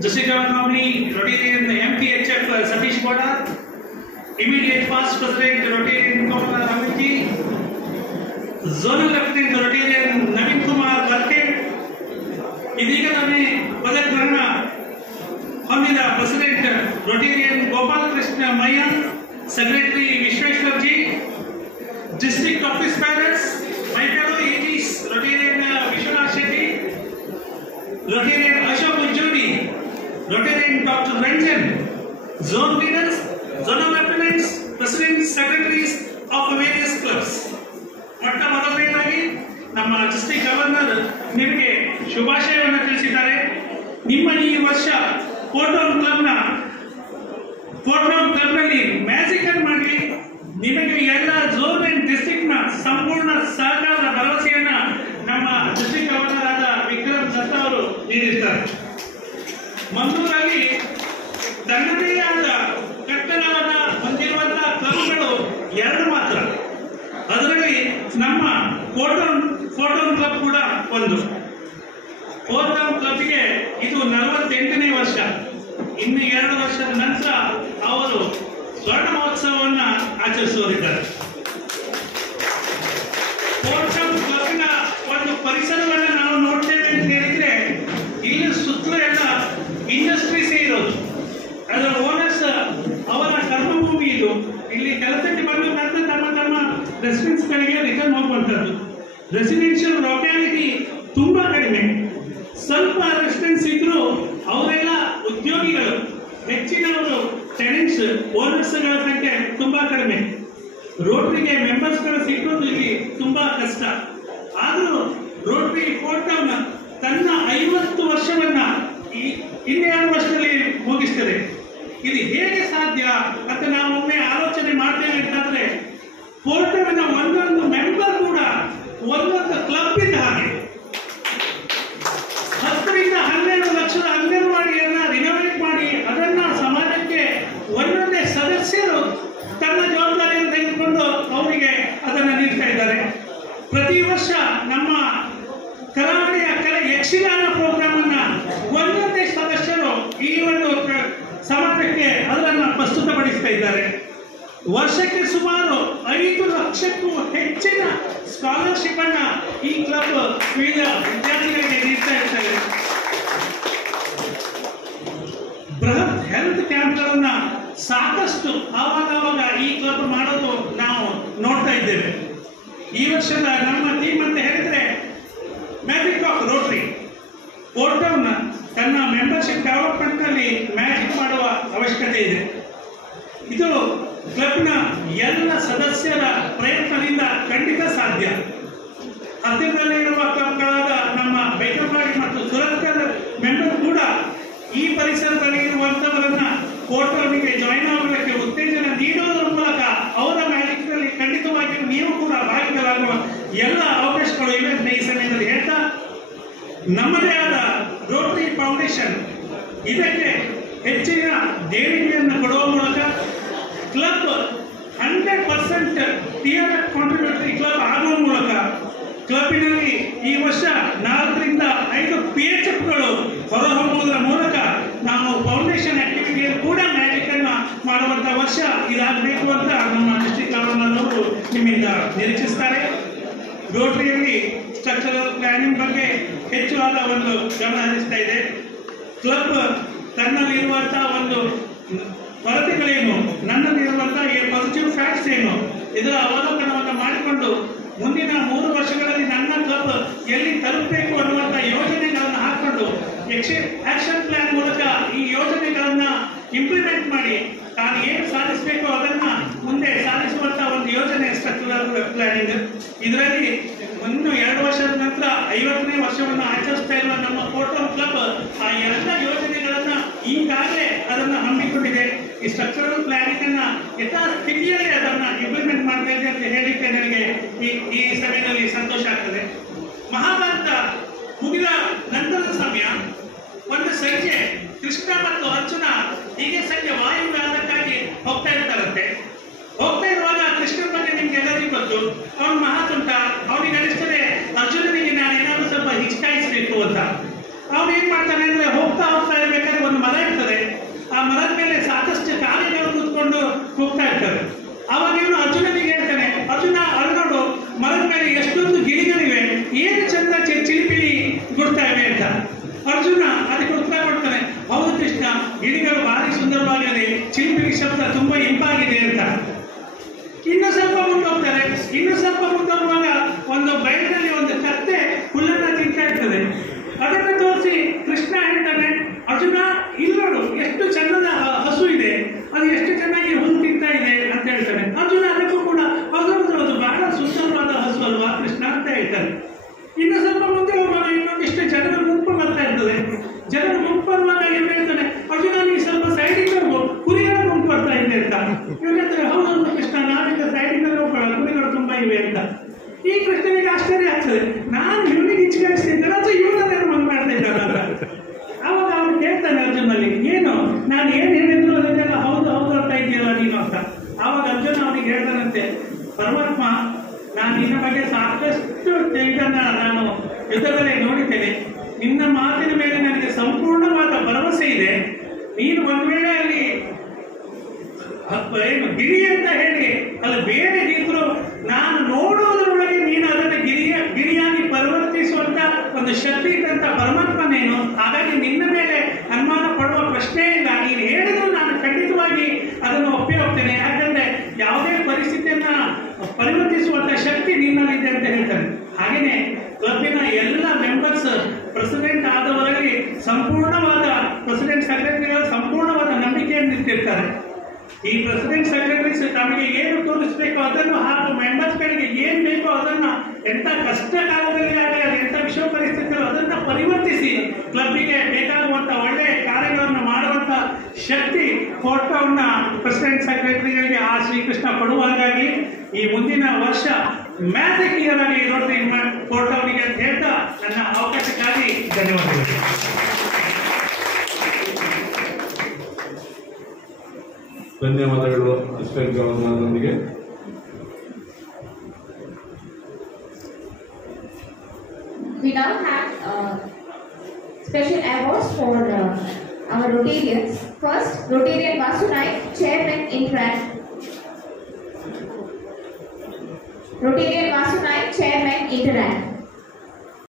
District Governor nominee Rotarian MPHF Satish Boda, immediate past President Rotarian Komala Ramiji, Zonal Lieutenant Rotarian Naveen Kumar Barke, Idigalame Padagrana, Honida President Rotarian Gopal Krishna Mayan, Secretary Vishweshwarji, District Office Bearers, my fellow AGs Rotarian Vishwanath Shetty, Rotarian Ashok Ujjodi, Rotarian Dr. Ranjan, zone leaders, zonal lieutenants, presidents, secretaries of various clubs. ಮೊಟ್ಟ ಮೊದಲನೇದಾಗಿ ನಮ್ಮ district governor ನಿಮಗೆ ಶುಭಾಶಯವನ್ನು ತಿಳಿಸಿದ್ದಾರೆ. ನಿಮ್ಮ ಈ ವರ್ಷ ಫೋರ್ಟೌನ್ ಕ್ಲಬ್ನಲ್ಲಿ magic ಅನ್ನು ಮಾಡಿ ನಿಮಗೆ ಎಲ್ಲ ಝೋನ್ ಅಂಡ್ ಡಿಸ್ಟ್ರಿಕ್ಟ್ ನ ಸಂಪೂರ್ಣ ಸಹಕಾರ ಭರವಸೆಯನ್ನ ನಮ್ಮ ಡಿಸ್ಟ್ರಿಕ್ಟ್ ಗವರ್ನರ್ ಆದ ವಿಕ್ರಮ್ ದತ್ತ ಅವರು ನೀಡಿದ್ದಾರೆ. ಮಂಗಳೂರಲ್ಲಿ ತನ್ನದೇ ಆದ ಕಟ್ಟಡವನ್ನು ಹೊಂದಿರುವಂತಹ ಕ್ಲಬ್ಗಳು ಎರಡು ಮಾತ್ರ. ಅದರಲ್ಲಿ ನಮ್ಮ ಫೋರ್ಟೌನ್ ಕ್ಲಬ್ ಕೂಡ ಒಂದು. ಫೋರ್ಟೌನ್ ಕ್ಲಬ್ಗೆ ಇದು 48ನೇ ವರ್ಷ. ಇನ್ನು 2 ವರ್ಷದ ನಂತರ ಅವರು ಸ್ವರ್ಣ ಮಹೋತ್ಸವವನ್ನು ಆಚರಿಸುವರಿದ್ದಾರೆ. ಫೋರ್ಟೌನ್ ಕ್ಲಬ್ನ ಒಂದು ಪರಿಸರವನ್ನು ನಾವು ನೋಡ್ತೇವೆ ಅಂತ ಹೇಳಿದ್ರೆ ಇಲ್ಲಿ ಸುತ್ತಲೂ ಎಲ್ಲ ಇಂಡಸ್ಟ್ರೀಸೇ ಇರೋದು. ಅದರ ಓನರ್ಸ್ ಅವರ ಕರ್ಮಭೂಮಿ ಇದು. ಇಲ್ಲಿ ಕೆಲಸಕ್ಕೆ ಬಂದ ನಂತರ ತಮ್ಮ ರೆಸಿಡೆನ್ಸ್ ಗಳಿಗೆ ರಿಟರ್ನ್ ಹೋಗುವಂತದ್ದು. ರೆಸಿಡೆನ್ಷಿಯಲ್ ಲೊಕ್ಯಾಲಿಟಿ ತುಂಬಾ ಕಡಿಮೆ. ಸ್ವಲ್ಪ ರೆಸಿಡೆನ್ಸ್ ಇದ್ರು ಅವರೆಲ್ಲ ಉದ್ಯೋಗಿಗಳು. ಹೆಚ್ಚಿನವರು ಟೆನೆಂಟ್ಸ್, ಓನರ್ಸ್ಗಳ ಸಂಖ್ಯೆ ತುಂಬಾ ಕಡಿಮೆ. ರೋಟರಿಗೆ ಮೆಂಬರ್ಸ್ಗಳು ಸಿಗೋದು ಇಲ್ಲಿ ತುಂಬಾ ಕಷ್ಟ. ಆದರೂ ರೋಟರಿ ಫೋರ್ಟೌನ್ ತನ್ನ 50 ವರ್ಷವನ್ನ ಇನ್ನೆರಡು ವರ್ಷದಲ್ಲಿ ಮುಗಿಸ್ತದೆ. ಇದು ಹೇಗೆ ಸಾಧ್ಯ ಅಂತ ನಾವು ಒಮ್ಮೆ ಆಲೋಚನೆ ಮಾಡ್ತೇವೆ ಅಂತಂದ್ರೆ, ಫೋರ್ಟೌನ್ನ ಒಂದೊಂದು ಮೆಂಬರ್ ಕೂಡ ಒಂದೊಂದು ಕ್ಲಬ್ ಇದ್ದ ಹಾಗೆ. 10 ರಿಂದ 12 ಲಕ್ಷದ ಅಂಗನವಾಡಿಯನ್ನ ರಿನೋವೇಟ್ ಮಾಡಿ ಅದನ್ನ ಸಮಾಜಕ್ಕೆ ಒಂದೊಂದೇ ಸದಸ್ಯರು ತನ್ನ ಜವಾಬ್ದಾರಿಯನ್ನು ತೆಗೆದುಕೊಂಡು ಅವರಿಗೆ ಅದನ್ನು ನೀಡ್ತಾ ಇದ್ದಾರೆ. ಪ್ರತಿ ವರ್ಷ ನಮ್ಮ ಕರಾವಳಿಯ ಯಕ್ಷಗಾನ ಪ್ರೋಗ್ರಾಮ್ ಅನ್ನ ಒಂದೊಂದೇ ಸದಸ್ಯರು ಈ ಒಂದು ಸಮಾಜಕ್ಕೆ ಅದನ್ನು ಪ್ರಸ್ತುತಪಡಿಸ್ತಾ ಇದ್ದಾರೆ. ವರ್ಷಕ್ಕೆ ಸುಮಾರು 5 ಲಕ್ಷಕ್ಕೂ ಹೆಚ್ಚಿನ ಸ್ಕಾಲರ್ಶಿಪ್ ಅನ್ನ ಈ ಕ್ಲಬ್ ವಿವಿಧ ವಿದ್ಯಾರ್ಥಿಗಳಿಗೆ ನೀಡ್ತಾ ಇರ್ತಾರೆ. ಬೃಹತ್ ಹೆಲ್ತ್ ಕ್ಯಾಂಪ್ಗಳನ್ನ ಸಾಕಷ್ಟು ಆವಾಗ ಈ ಕ್ಲಬ್ ಮಾಡೋದು ನಾವು ನೋಡ್ತಾ ಇದ್ದೇವೆ. ಈ ವರ್ಷದ ನಮ್ಮ ಥೀಮ್ ಅಂತ ಹೇಳಿದ್ರೆ ಮ್ಯಾಜಿಕ್ ಆಫ್ ರೋಟರಿ. ಫೋರ್ಟೌನ್ ತನ್ನ ಮೆಂಬರ್ಶಿಪ್ ಡೆವಲಪ್ಮೆಂಟ್ ನಲ್ಲಿ ಮ್ಯಾಜಿಕ್ ಮಾಡುವ ಅವಶ್ಯಕತೆ ಇದೆ. ಇದು ಕ್ಲಬ್ನ ಎಲ್ಲ ಸದಸ್ಯರ ಪ್ರಯತ್ನದಿಂದ ಖಂಡಿತ ಸಾಧ್ಯ. ಹತ್ತಿರದಲ್ಲಿರುವ ಕ್ಲಬ್ಗಳಾದ ನಮ್ಮ ಬೇಕಂಪಾಡಿ ಮತ್ತು ಸುರತ್ಕಲ್ ಮೆಂಬರ್ ಕೂಡ ಈ ಪರಿಸರದಲ್ಲಿ ಇರುವಂತವರನ್ನ ಫೋರ್ಟೌನ್ಗೆ ಜಾಯಿನ್ ಆಗಲಿಕ್ಕೆ ಉತ್ತೇಜನ ನೀಡುವುದರ ಮೂಲಕ ಅವರ ಮ್ಯಾಜಿಕ್ ನಲ್ಲಿ ಖಂಡಿತವಾಗಿ ನೀವು ಕೂಡ ಭಾಗಿಗಳಾಗುವ ಎಲ್ಲ ಅವಕಾಶಗಳು ಇವೆ ಅಂತ ಈ ಸಮಯದಲ್ಲಿ ಹೇಳ್ತಾ, ನಮ್ಮದೇ ಆದ ರೋಟರಿ ಫೌಂಡೇಶನ್ ಇದಕ್ಕೆ ಹೆಚ್ಚಿನ ದೇಣಿಗೆಯನ್ನು ಕೊಡುವ ಮೂಲಕ ಕ್ಲಬ್ 100% TRF ಕಾಂಟ್ರಿಬ್ಯೂಟರಿ ಕ್ಲಬ್ ಆಗುವ ಮೂಲಕ ಕ್ಲಬ್ಬಿನಲ್ಲಿ ಈ ವರ್ಷ 4 ರಿಂದ 5 PHFಗಳು ಹೊರಹೊಮ್ಮುವುದರ ಮೂಲಕ ನಾವು ಫೌಂಡೇಶನ್ ಆಕ್ಟಿವಿಟಿಯಲ್ಲಿ ಕೂಡ ಮ್ಯಾಜಿಕ್ ಅನ್ನ ಮಾಡುವಂತಹ ವರ್ಷ ಇದಾಗಬೇಕು ಅಂತ ನಮ್ಮ ಡಿಸ್ಟ್ರಿಕ್ಟ್ ಗವರ್ನರ್ ಅವರು ನಿಮ್ಮಿಂದ ನಿರೀಕ್ಷಿಸ್ತಾರೆ. ರೋಟರಿಯಲ್ಲಿ ಸ್ಟ್ರಕ್ಚರಲ್ ಪ್ಲಾನಿಂಗ್ ಬಗ್ಗೆ ಹೆಚ್ಚಾದ ಒಂದು ಗಮನ ಹರಿಸ್ತಾ ಇದೆ. ಕ್ಲಬ್ ತನ್ನಲ್ಲಿರುವಂತಹ ಒಂದು ಕೊರತೆಗಳೇನು, ನನ್ನಲ್ಲಿರುವಂತಹ ಪಾಸಿಟಿವ್ ಫ್ಯಾಕ್ಟ್ಸ್ ಏನು, ಇದರ ಅವಲೋಕನವನ್ನು ಮಾಡಿಕೊಂಡು ಮುಂದಿನ 3 ವರ್ಷಗಳಲ್ಲಿ ನನ್ನ ಕ್ಲಬ್ ಎಲ್ಲಿ ತಲುಪಬೇಕು ಅನ್ನುವಂಥ ಯೋಜನೆಗಳನ್ನು ಹಾಕಿಕೊಂಡು ಆಕ್ಷನ್ ಪ್ಲಾನ್ ಮೂಲಕ ಈ ಯೋಜನೆಗಳನ್ನ ಇಂಪ್ಲಿಮೆಂಟ್ ಮಾಡಿ ತಾನು ಏನು ಸಾಧಿಸಬೇಕು ಅದನ್ನ ಮುಂದೆ ಸಾಧಿಸುವಂತಹ ಒಂದು ಯೋಜನೆ ಸ್ಟ್ರಕ್ಚರಲ್ ಪ್ಲಾನಿಂಗ್. ಇದರಲ್ಲಿ ಇನ್ನು 2 ವರ್ಷದ ನಂತರ 50ನೇ ವರ್ಷವನ್ನು ಆಚರಿಸ್ತಾ ಇರುವ ನಮ್ಮ ಫೋರ್ಟೌನ್ ಕ್ಲಬ್ ಆ ಎಲ್ಲ ಯೋಜನೆಗಳನ್ನ ಈಗಾಗಲೇ ಅದನ್ನ ಹಮ್ಮಿಕೊಂಡಿದೆ. ಈ ಸ್ಟ್ರಕ್ಚರಲ್ ಪ್ಲಾನಿಂಗ್ ಅನ್ನ ಯಥಾಸ್ಥಿತಿಯಲ್ಲಿ ಅದನ್ನ ಇಂಪ್ಲಿಮೆಂಟ್ ಮಾಡ್ತಾ ಇದೆ ಅಂತ ಹೇಳಿಕ್ಕೆ ನನಗೆ ಈ ಸಮಯದಲ್ಲಿ ಸಂತೋಷ ಆಗ್ತದೆ. ಮಹಾಭಾರತ ಮುಗಿದ ನಂತರದ ಸಮಯ ಒಂದು ಸಂಜೆ ಕೃಷ್ಣ ಮತ್ತು ಅರ್ಜುನ ಹೀಗೆ ಸಂಜೆ ವಾಯುವಿಹಾರಕ್ಕಾಗಿ ಹೋಗ್ತಾ ಇರ್ತಾರಂತೆ. ಹೋಗ್ತಾ ಇರುವಾಗ ಕೃಷ್ಣನ ಬಗ್ಗೆ ನಿಮ್ಗೆ ಎಲ್ಲರಿಗೂ ಗೊತ್ತು, ಅವನು ಮಹಾತುಂಟ. ಅವನಿಗೆ ಅನಿಸ್ತದೆ ಅರ್ಜುನನಿಗೆ ನಾನು ಏನಾದರೂ ಸ್ವಲ್ಪ ಹಿಚ್ಕಾಯಿಸಬೇಕು ಅಂತ. ಅವನು ಏನ್ ಮಾಡ್ತಾನೆ ಅಂದ್ರೆ ಹೋಗ್ತಾ ಇರ್ಬೇಕಾದ್ರೆ ಒಂದು ನಾನು ಏನು ಹೇಳಿದ್ರು ಅದಕ್ಕೆಲ್ಲ ಹೌದು ಹೌದು ಅಂತ ಇದೆಯಲ್ಲ ನೀನು ಅಂತ. ಆವಾಗ ಅರ್ಜುನ ಅವನಿಗೆ ಹೇಳ್ತಾನಂತೆ, ಪರಮಾತ್ಮ, ನಾನು ನಿನ್ನ ಬಗ್ಗೆ ಸಾಕಷ್ಟು ಇದನ್ನ ನಾನು ಯುದ್ಧದಲ್ಲೇ ನೋಡಿದ್ದೇನೆ. ನಿನ್ನ ಮಾತಿನ ಮೇಲೆ ನನಗೆ ಸಂಪೂರ್ಣವಾದ ಭರವಸೆ ಇದೆ. ನೀನು ಒಂದ್ ವೇಳೆ ಅಲ್ಲಿ ಏನು ಗಿರಿ ಅಂತ ಹೇಳಿ ಅಲ್ಲಿ ಬೇರೆ ಇದ್ರು, ನಾನು ನೋಡುವುದರೊಳಗೆ ನೀನು ಅದನ್ನು ಗಿರಿಯಾಗಿ ಪರಿವರ್ತಿಸುವಂತ ಒಂದು ಶಕ್ತಿ ಇದ್ದಂತ ಪರಮಾತ್ಮನೇನು. ಹಾಗಾಗಿ ನಿನ್ನ ಮೇಲೆ ಅನುಮಾನ ಪಡುವ ಪ್ರಶ್ನೆ ಇಲ್ಲ. ನೀನು ಹೇಳಿದ್ರು ನಾನು ಖಂಡಿತವಾಗಿ ಅದನ್ನು ಒಪ್ಪಿ ಹೋಗ್ತೇನೆ. ಯಾಕಂದ್ರೆ ಯಾವುದೇ ಪರಿಸ್ಥಿತಿಯನ್ನ ಪರಿವರ್ತಿಸುವಂತ ಶಕ್ತಿ ನಿನ್ನಲ್ಲಿದೆ ಅಂತ ಹೇಳ್ತಾರೆ. ಹಾಗೇನೆ ಕ್ಲಬ್ಬಿನ ಎಲ್ಲ ಮೆಂಬರ್ಸ್ ಪ್ರೆಸಿಡೆಂಟ್ ಆದವರಲ್ಲಿ ಸಂಪೂರ್ಣವಾದ ಪ್ರೆಸಿಡೆಂಟ್ ಸೆಕ್ರೆಟರಿಗಳ ಸಂಪೂರ್ಣವಾದ ನಂಬಿಕೆಯನ್ನು ಇಟ್ಟಿರ್ತಾರೆ. ಈ ಪ್ರೆಸಿಡೆಂಟ್ ಸೆಕ್ರೆಟರೀಸ್ ತಮಗೆ ಏನು ತೋರಿಸಬೇಕು ಅದನ್ನು ಹಾಗೂ ಮೆಂಬರ್ಸ್ಗಳಿಗೆ ಏನು ಬೇಕೋ ಅದನ್ನ ಎಂಥ ಕಷ್ಟ ಕಾಲದಲ್ಲಿ ಆಗಲಿ ಎಂಥ ವಿಷಮ ಪರಿಸ್ಥಿತಿಗಳು ಅದನ್ನ ಪರಿವರ್ತಿಸಿ ಕ್ಲಬ್ಬಿಗೆ ಬೇಕಾಗುವಂತ ಒಳ್ಳೆಯ ಕಾರ್ಯಗಳನ್ನು ಮಾಡುವಂತ ಶಕ್ತಿ ಫೋರ್ಟೌನ್ನ ಪ್ರೆಸಿಡೆಂಟ್ ಸೆಕ್ರೆಟರಿಗಳಿಗೆ ಆ ಶ್ರೀಕೃಷ್ಣ ಕೊಡುವಾಗಾಗಿ ಈ ಮುಂದಿನ ವರ್ಷ ಮ್ಯಾಜಿಕ್ ಇಯರ್ ಆಗಿ ರೋಟರಿ ಫೋರ್ಟೌನ್ಗೆ ಅಂತ ಹೇಳ್ತಾ ನನ್ನ ಅವಕಾಶಕ್ಕಾಗಿ ಧನ್ಯವಾದಗಳು. ಧನ್ಯವಾದಗಳು assistant ಗವರ್ನರ್ನೊಂದಿಗೆ. We now have special awards for our Rotarians. First, Rotarian Vasu Naik, Chairman Interact. Rotarian Vasu Naik, Chairman Interact.